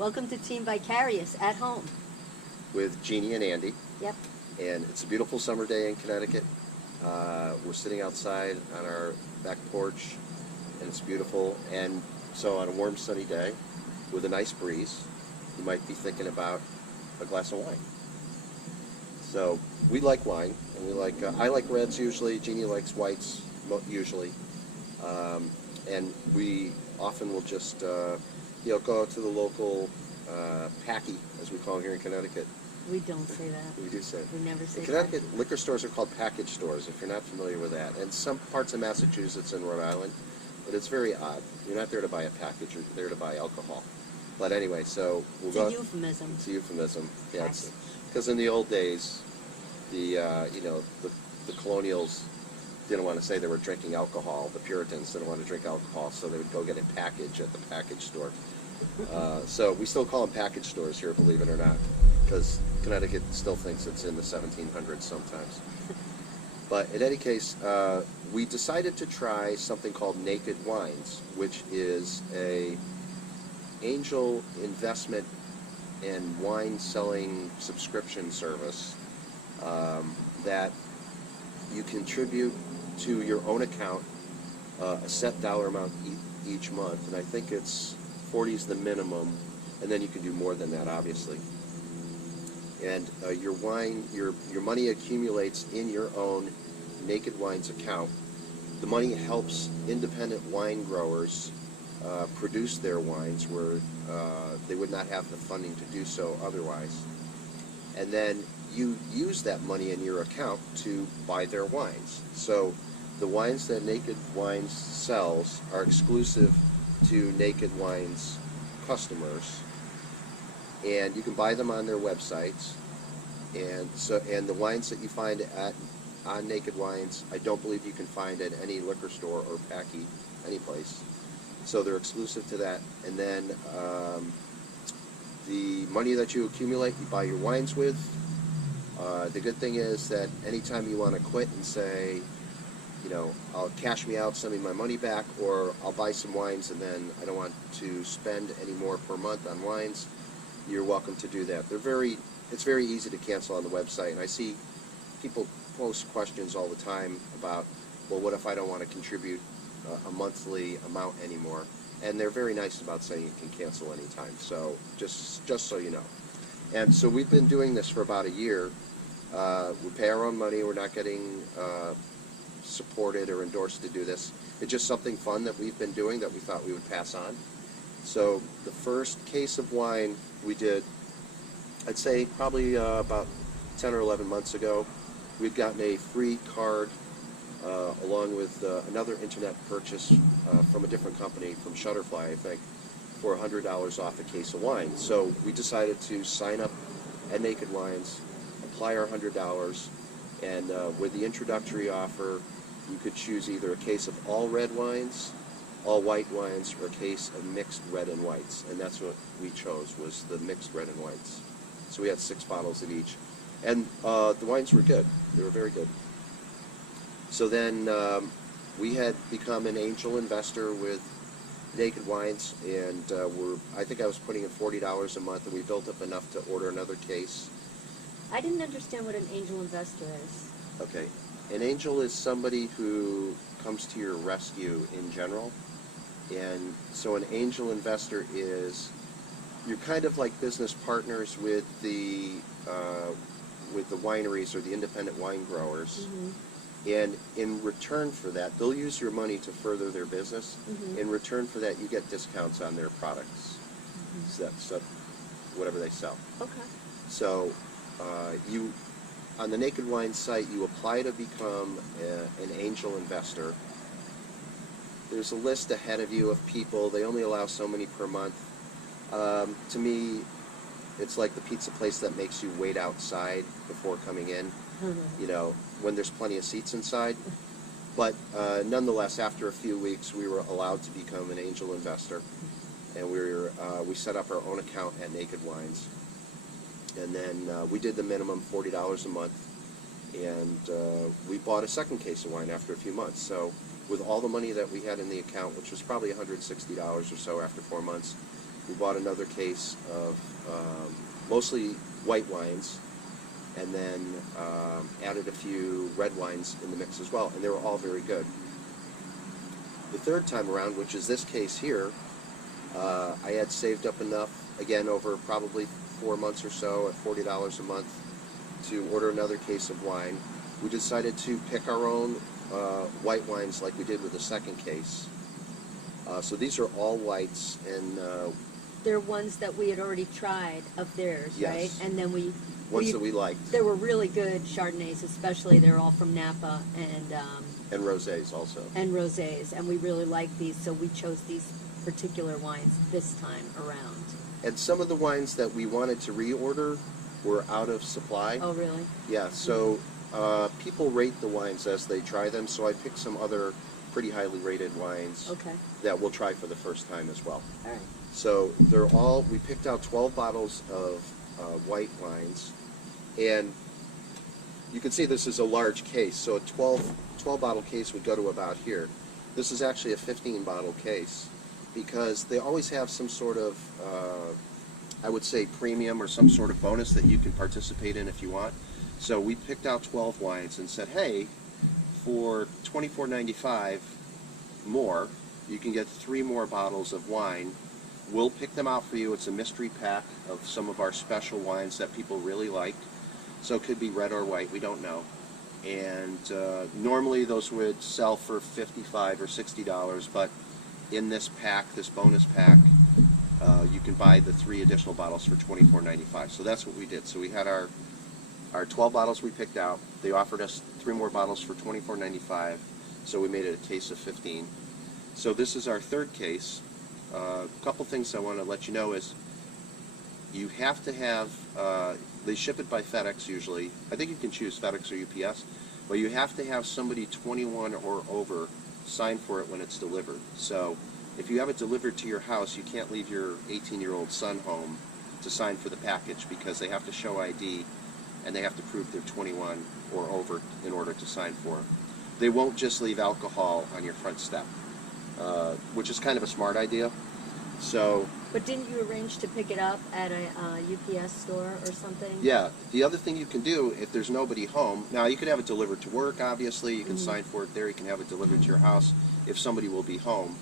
Welcome to Team Vicarious at home. With Jeanne and Andy. Yep. And it's a beautiful summer day in Connecticut. We're sitting outside on our back porch, and it's beautiful. And so on a warm, sunny day with a nice breeze, you might be thinking about a glass of wine. So we like wine, and we like. I like reds usually. Jeanne likes whites usually, and we often will just go out to the local packy, as we call it here in Connecticut. We don't say that. We do say it. We never say In Connecticut, packy. liquor stores are called package stores, if you're not familiar with that. And some parts of Massachusetts and Rhode Island, but it's very odd. You're not there to buy a package, you're there to buy alcohol. But anyway, so we'll go. It's a euphemism. It's a euphemism. Yeah, Package. because in the old days, the colonials didn't want to say they were drinking alcohol. The Puritans didn't want to drink alcohol, so they would go get a package at the package store. So we still call them package stores here, believe it or not, because Connecticut still thinks it's in the 1700s sometimes. But in any case, we decided to try something called Naked Wines, which is a angel investment and wine selling subscription service that you contribute to your own account a set dollar amount each month, and I think it's 40 is the minimum, and then you can do more than that, obviously. And your money accumulates in your own Naked Wines account. The money helps independent wine growers produce their wines where they would not have the funding to do so otherwise. And then you use that money in your account to buy their wines. So the wines that Naked Wines sells are exclusive to Naked Wines customers, and you can buy them on their websites. And the wines that you find on Naked Wines, I don't believe you can find at any liquor store or packy, any place. So they're exclusive to that. And then the money that you accumulate, you buy your wines with. The good thing is that anytime you want to quit and say, I'll cash me out, send me my money back, or I'll buy some wines and then I don't want to spend any more per month on wines, you're welcome to do that. It's very easy to cancel on the website, and I see people post questions all the time about, well, what if I don't want to contribute a monthly amount anymore? And they're very nice about saying you can cancel anytime, so just so you know. And so we've been doing this for about a year. We pay our own money. We're not getting supported or endorsed to do this. It's just something fun that we've been doing that we thought we would pass on. So the first case of wine we did, I'd say probably about 10 or 11 months ago. We'd gotten a free card along with another internet purchase from a different company, from Shutterfly, I think, for $100 off a case of wine. So we decided to sign up at Naked Wines, apply our $100, and with the introductory offer, you could choose either a case of all red wines, all white wines, or a case of mixed red and whites. And that's what we chose, was the mixed red and whites. So we had 6 bottles of each. And the wines were good. They were very good. So then we had become an angel investor with Naked Wines, and I think I was putting in $40 a month, and we built up enough to order another case. I didn't understand what an angel investor is. Okay. An angel is somebody who comes to your rescue in general. And so an angel investor is, you're kind of like business partners with the wineries or the independent wine growers. Mm-hmm. And in return for that, they'll use your money to further their business. Mm-hmm. In return for that, you get discounts on their products. Mm-hmm. So whatever they sell. Okay. So on the Naked Wine site, you apply to become an angel investor. There's a list ahead of you of people. They only allow so many per month. To me, it's like the pizza place that makes you wait outside before coming in, when there's plenty of seats inside. But nonetheless, after a few weeks, we were allowed to become an angel investor, and we set up our own account at Naked Wines. And then we did the minimum $40 a month, and we bought a second case of wine after a few months. So with all the money that we had in the account, which was probably $160 or so after 4 months, We bought another case of mostly white wines, and then added a few red wines in the mix as well, and they were all very good. The third time around, which is this case here, I had saved up enough, again over probably 4 months or so, at $40 a month, to order another case of wine. We decided to pick our own white wines like we did with the second case. So these are all whites, and They're ones that we had already tried of theirs, Yes. right? And then ones that we liked, They were really good Chardonnays, especially. They're all from Napa and rosés also. and rosés, and we really liked these, so we chose these particular wines this time around. And some of the wines that we wanted to reorder were out of supply. Oh, really? Yeah, so people rate the wines as they try them, so I picked some other pretty highly rated wines Okay. that we'll try for the first time as well. All right. So we picked out 12 bottles of white wines, and you can see this is a large case, so a 12 bottle case would go to about here. This is actually a 15 bottle case, because they always have some sort of, I would say, premium or some sort of bonus that you can participate in if you want. So we picked out 12 wines and said, hey, for $24.95 more, you can get 3 more bottles of wine. We'll pick them out for you. It's a mystery pack of some of our special wines that people really like. So it could be red or white, we don't know. And normally those would sell for $55 or $60, but in this pack, this bonus pack, you can buy the 3 additional bottles for $24.95. So that's what we did. So we had our 12 bottles we picked out. They offered us 3 more bottles for $24.95, so we made it a case of 15. So this is our third case. A couple things I want to let you know is you have to have, they ship it by FedEx usually. I think you can choose FedEx or UPS, but you have to have somebody 21 or over sign for it when it's delivered. So if you have it delivered to your house, you can't leave your 18-year-old son home to sign for the package, because they have to show ID and they have to prove they're 21 or over in order to sign for it. They won't just leave alcohol on your front step, which is kind of a smart idea. So, But didn't you arrange to pick it up at a UPS store or something? yeah, the other thing you can do if there's nobody home, now you can have it delivered to work, obviously, you can sign for it there, you can have it delivered to your house if somebody will be home.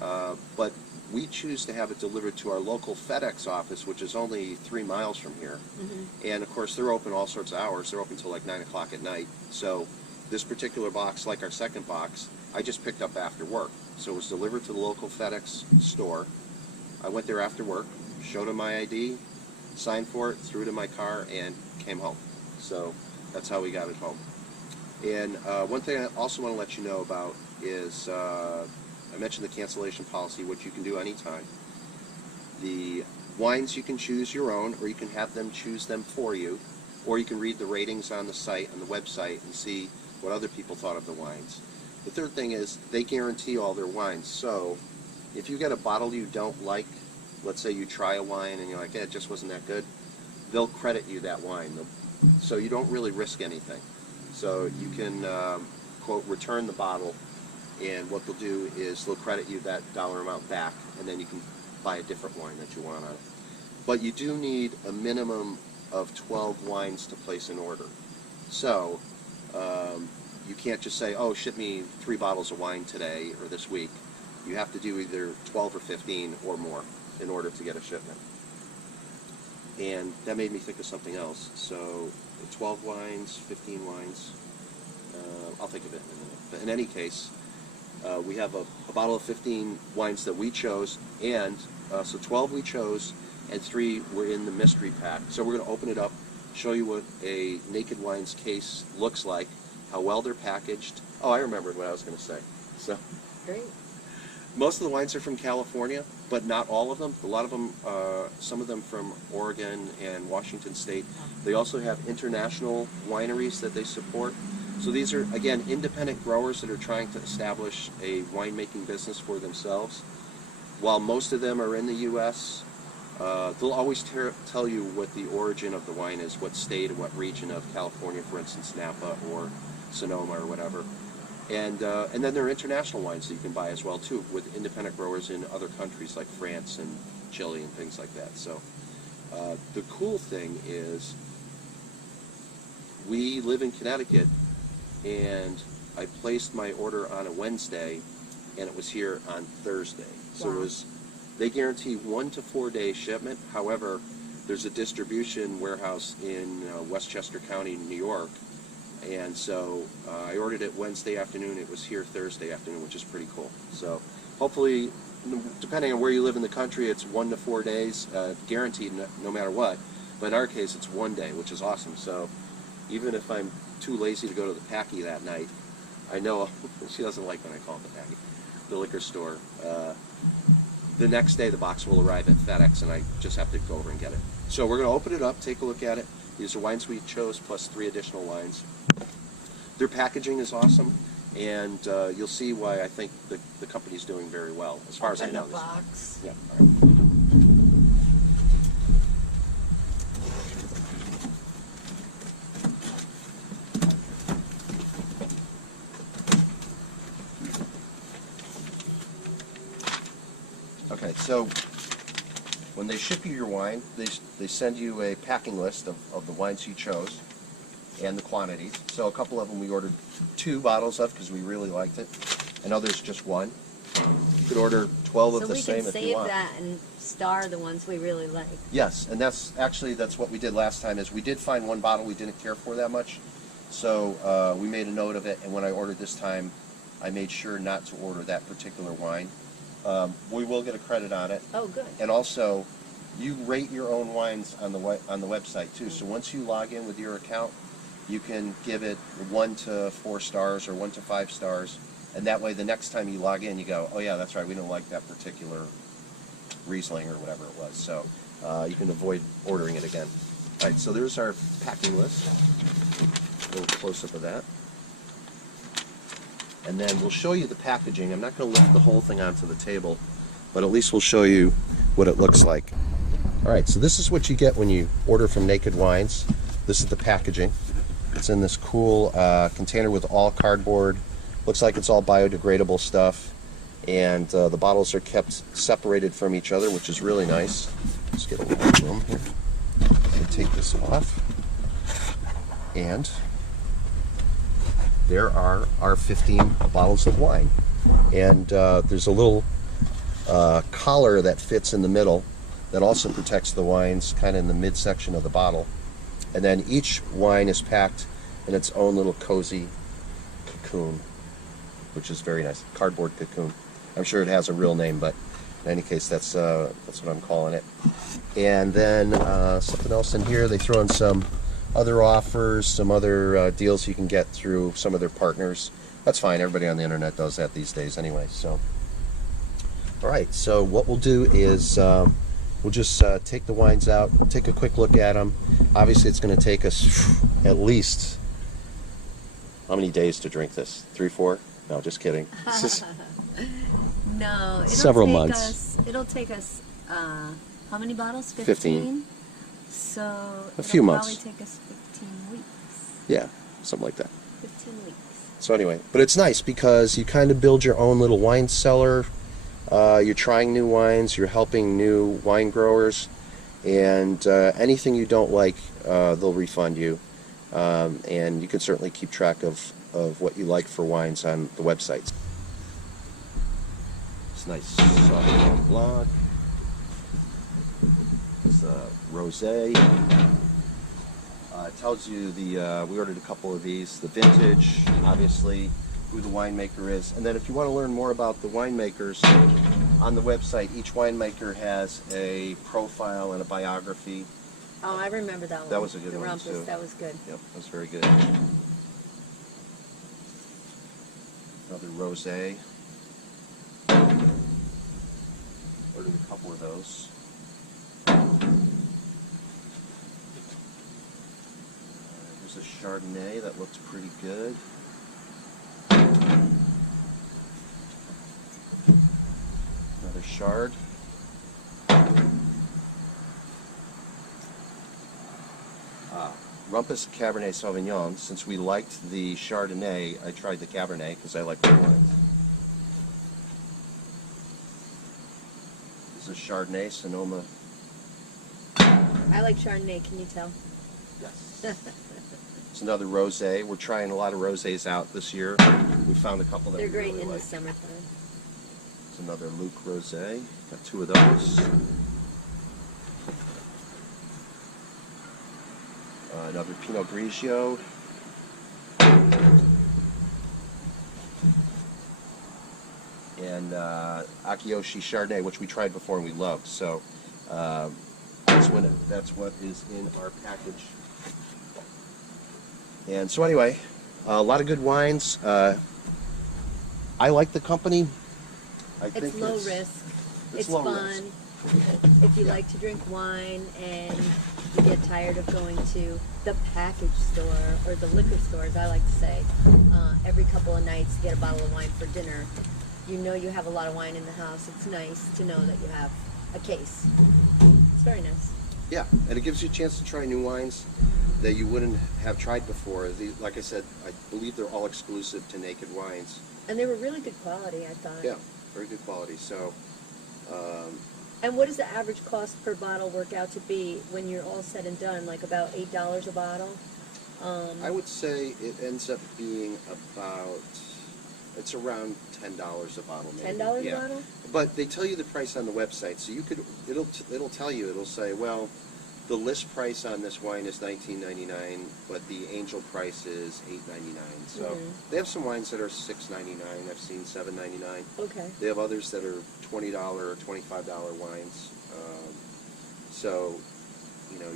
But we choose to have it delivered to our local FedEx office, which is only 3 miles from here. And of course, they're open all sorts of hours. They're open till like 9 o'clock at night. So this particular box, like our second box, I just picked up after work. So it was delivered to the local FedEx store. I went there after work, showed them my ID, signed for it, threw it in my car, and came home. So that's how we got it home. And one thing I also want to let you know about is, I mentioned the cancellation policy, which you can do anytime. The wines, you can choose your own, or you can have them choose them for you, or you can read the ratings on the site, on the website, and see what other people thought of the wines. The third thing is they guarantee all their wines. So if you get a bottle you don't like, let's say you try a wine and you're like, it just wasn't that good, they'll credit you that wine. So you don't really risk anything. So you can, quote, return the bottle, and what they'll do is they'll credit you that dollar amount back, and then you can buy a different wine that you want on it. But you do need a minimum of 12 wines to place an order. So you can't just say, oh, ship me 3 bottles of wine today or this week. You have to do either 12 or 15 or more in order to get a shipment. And that made me think of something else. So 12 wines, 15 wines, I'll think of it in a minute. But in any case, we have a bottle of 15 wines that we chose, and so 12 we chose, and 3 were in the mystery pack. So we're going to open it up, show you what a Naked Wines case looks like, how well they're packaged. Oh, I remembered what I was going to say. So, Great. most of the wines are from California, but not all of them. A lot of them, some of them from Oregon and Washington State. They also have international wineries that they support. So these are, again, independent growers that are trying to establish a winemaking business for themselves. While most of them are in the U.S., they'll always tell you what the origin of the wine is, what state or what region of California, for instance, Napa or Sonoma or whatever. And then there are international wines that you can buy as well too, with independent growers in other countries like France and Chile and things like that. So the cool thing is we live in Connecticut, and I placed my order on a Wednesday, and it was here on Thursday. So Wow. they guarantee 1 to 4 day shipment. However, there's a distribution warehouse in Westchester County, New York, and so I ordered it Wednesday afternoon. It was here Thursday afternoon, which is pretty cool. So hopefully, depending on where you live in the country, it's 1 to 4 days, guaranteed no matter what. But in our case, it's 1 day, which is awesome. So even if I'm too lazy to go to the Packy that night, I know she doesn't like when I call it the Packy, the liquor store. The next day, the box will arrive at FedEx, and I just have to go over and get it. So we're going to open it up, take a look at it. These are wines we chose, plus 3 additional wines. Their packaging is awesome, and you'll see why I think the company's doing very well, as far as I know. Open the box. Yeah. All right. Okay, so when they ship you your wine, they send you a packing list of the wines you chose and the quantities. So a couple of them we ordered 2 bottles of because we really liked it, and others just 1. You could order 12 of the same if you want. So we can save that and star the ones we really like. Yes, and that's what we did last time. Is we did find 1 bottle we didn't care for that much, so we made a note of it. And when I ordered this time, I made sure not to order that particular wine. We will get a credit on it. Oh, good. And also, you rate your own wines on the website too. So once you log in with your account, you can give it 1 to 4 stars or 1 to 5 stars, and that way the next time you log in, you go, oh yeah, that's right, we don't like that particular Riesling or whatever it was. So you can avoid ordering it again. All right, so there's our packing list. A little close up of that. And then we'll show you the packaging. I'm not going to lift the whole thing onto the table, but at least we'll show you what it looks like. All right, so this is what you get when you order from Naked Wines. This is the packaging. It's in this cool container with all cardboard. Looks like it's all biodegradable stuff. And the bottles are kept separated from each other, which is really nice. Let's get a little room here. Take this off. And there are our 15 bottles of wine. And there's a little collar that fits in the middle that also protects the wines kind of in the midsection of the bottle. And then each wine is packed in its own little cozy cocoon, which is very nice. Cardboard cocoon. I'm sure it has a real name, but in any case, that's what I'm calling it. And then something else in here, they throw in some other offers, some other deals you can get through some of their partners. That's fine. Everybody on the internet does that these days anyway. So, all right. So what we'll do is we'll just take the wines out, take a quick look at them. Obviously, it's going to take us at least, how many days to drink this? 3, 4? No, just kidding. It's just No, several months. It'll take us, how many bottles? 15. So a few months. It'll probably take us 15 weeks. Yeah, something like that. 15 weeks. So anyway, but it's nice because you kind of build your own little wine cellar. You're trying new wines. You're helping new wine growers. And anything you don't like, they'll refund you. And you can certainly keep track of what you like for wines on the websites. It's nice soft blanc. It's rosé. It tells you we ordered a couple of these, the vintage, obviously, who the winemaker is. And then if you want to learn more about the winemakers, on the website, each winemaker has a profile and a biography. Oh, I remember that one. That was a good the one, Rumpus, too. That was good. Yep, that was very good. Another rosé. Ordered a couple of those. Here's a Chardonnay that looks pretty good. Another Chard. Rumpus Cabernet Sauvignon. Since we liked the Chardonnay, I tried the Cabernet because I like red wines. This is Chardonnay, Sonoma. I like Chardonnay, can you tell? Yes. It's another rosé. We're trying a lot of rosés out this year. We found a couple that They're we great really in like. the summertime. It's another Luke rosé. Got 2 of those. Another Pinot Grigio. And Akiyoshi Chardonnay, which we tried before and we loved. So that's what is in our package. And so anyway, a lot of good wines. I like the company. It's low risk. It's low fun. risk. If you Yeah. like to drink wine and you get tired of going to the package store or the liquor stores, I like to say, every couple of nights get a bottle of wine for dinner. You know you have a lot of wine in the house. It's nice to know that you have a case. It's very nice. Yeah, and it gives you a chance to try new wines that you wouldn't have tried before. Like I said, I believe they're all exclusive to Naked Wines. And they were really good quality, I thought. Yeah, very good quality. So, And what does the average cost per bottle work out to be when you're all said and done? Like about $8 a bottle? I would say it ends up being it's around $10 a bottle. Maybe. $10 Yeah. a bottle? But they tell you the price on the website, so it'll tell you. It'll say, well, the list price on this wine is $19.99, but the angel price is $8.99. So they have some wines that are $6.99. I've seen $7.99. Okay. They have others that are $20 or $25 wines. So,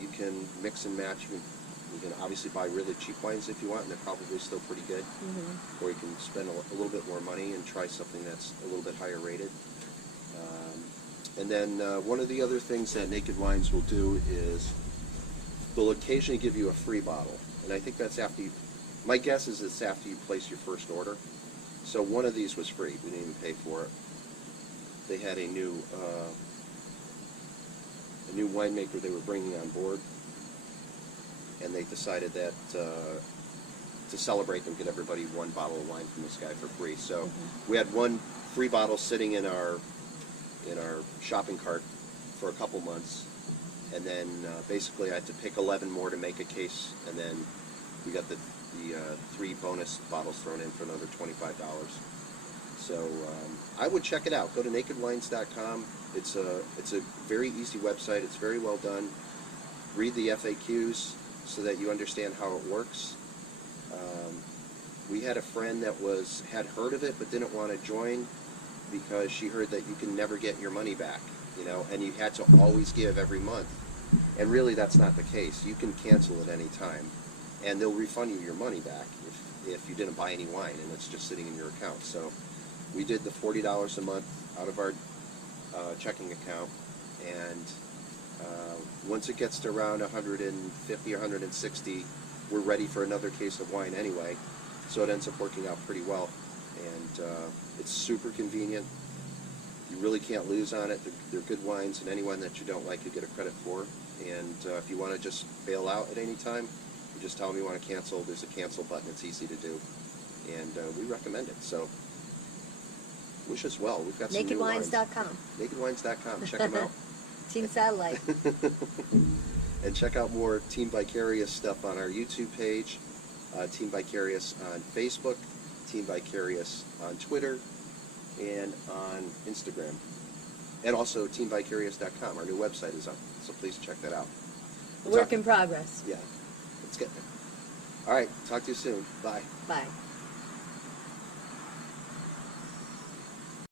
you can mix and match. You can obviously buy really cheap wines if you want, and they're probably still pretty good. Or you can spend a little bit more money and try something that's a little bit higher rated. And then one of the other things that Naked Wines will do is they'll occasionally give you a free bottle. And I think that's after my guess is it's after you place your first order. So one of these was free. We didn't even pay for it. They had a new winemaker they were bringing on board. And they decided that to celebrate them, get everybody one bottle of wine from this guy for free. So we had one free bottle sitting in our shopping cart for a couple months, and then basically I had to pick 11 more to make a case, and then we got the 3 bonus bottles thrown in for another $25. So I would check it out. Go to nakedwines.com. It's a very easy website. It's very well done. Read the FAQs so that you understand how it works. We had a friend that had heard of it but didn't want to join because she heard that you can never get your money back, and you had to always give every month. And really that's not the case. You can cancel at any time, and they'll refund you your money back if you didn't buy any wine and it's just sitting in your account. So we did the $40 a month out of our checking account, and once it gets to around 150 or 160, we're ready for another case of wine anyway, so it ends up working out pretty well. And it's super convenient. You really can't lose on it. They're good wines, and any wine that you don't like, you get a credit for. And if you want to just bail out at any time, you just tell them you want to cancel. There's a cancel button. It's easy to do, and we recommend it. So wish us well. We've got some new wines. Nakedwines.com. Nakedwines.com. Check them out. Team Satellite. And check out more Team Vicarious stuff on our YouTube page, Team Vicarious on Facebook, Team Vicarious on Twitter, and on Instagram. And also TeamVicarious.com. Our new website is up, so please check that out. Work in progress. Yeah, let's get there. All right, talk to you soon. Bye. Bye.